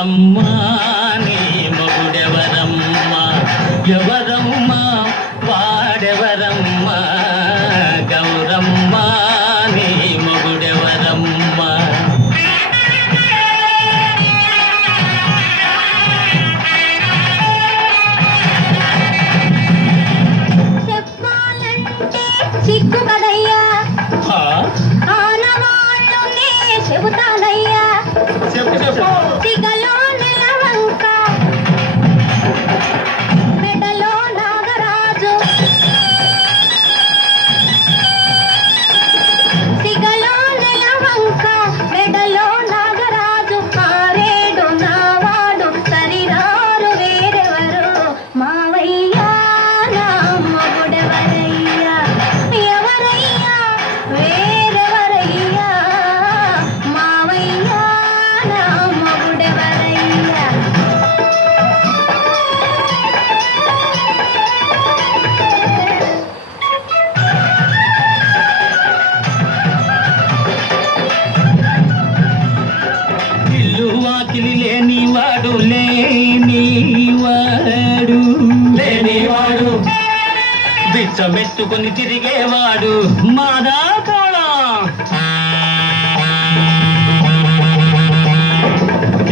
ఎవరమ్మా నీ మొగుడెవరమ్మా ఎవరమ్మా వాడెవరమ్మా గౌరమ్మా నీ మొగుడెవరమ్మా చెప్పాలంటే సిగ్గు కదయ్యా చెబుతానయ్యా చెప్పు చెప్పు బిచ్చమెత్తుకొని తిరిగేవాడు మాదా పోలా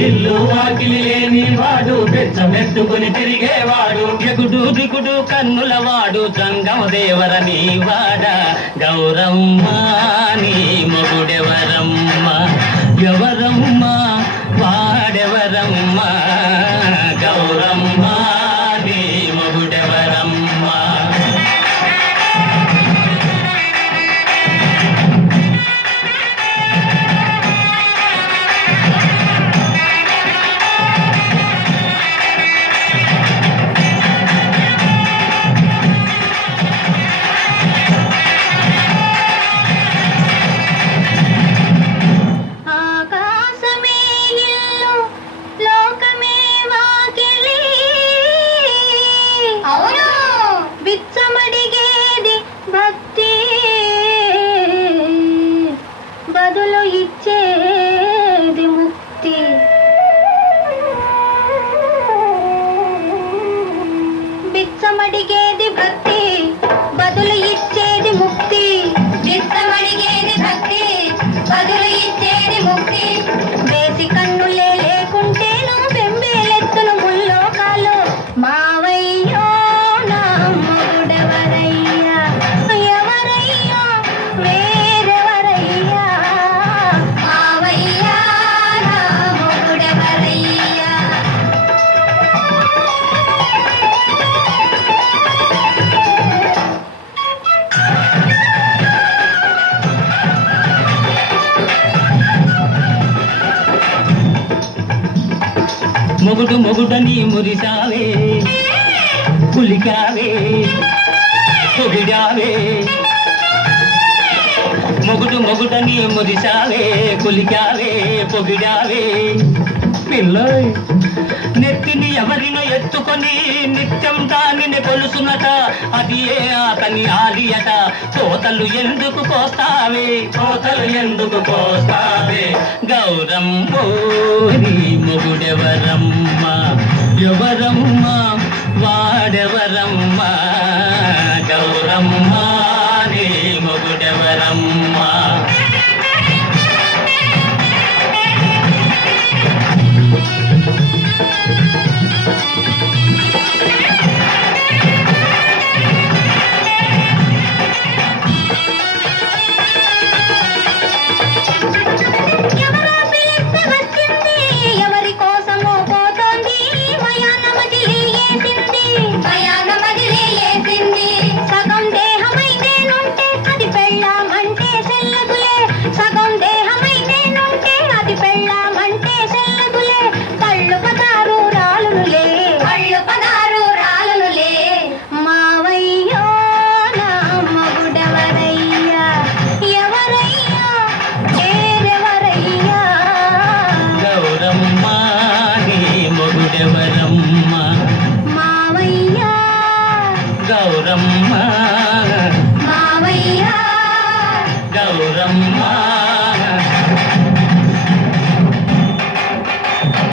ఇల్లు వాకిలి లేనివాడు బిచ్చమెత్తుకొని తిరిగేవాడు. ఎగుడు దిగుడు కన్నులవాడు జంగమ దేవర నీవాడ గౌరమ్మ teacher. మొగుడు మొగుడని మురిసావే పులికావే పొగిడావే. మొగుడు మొగుడని మురిసావే కులికావే పొగిడావే. పిల్ల నెత్తిని ఎవరినో ఎత్తుకొని నిత్యం దానిని కొలుసునట అది ఏ అతని ఆలియట కోతలు ఎందుకు కోస్తావే? కోతలు ఎందుకు కోస్తావే? గౌరమ్మో నీ మొగుడెవరమ్మ. ఎవరమ్మా గౌరమ్మ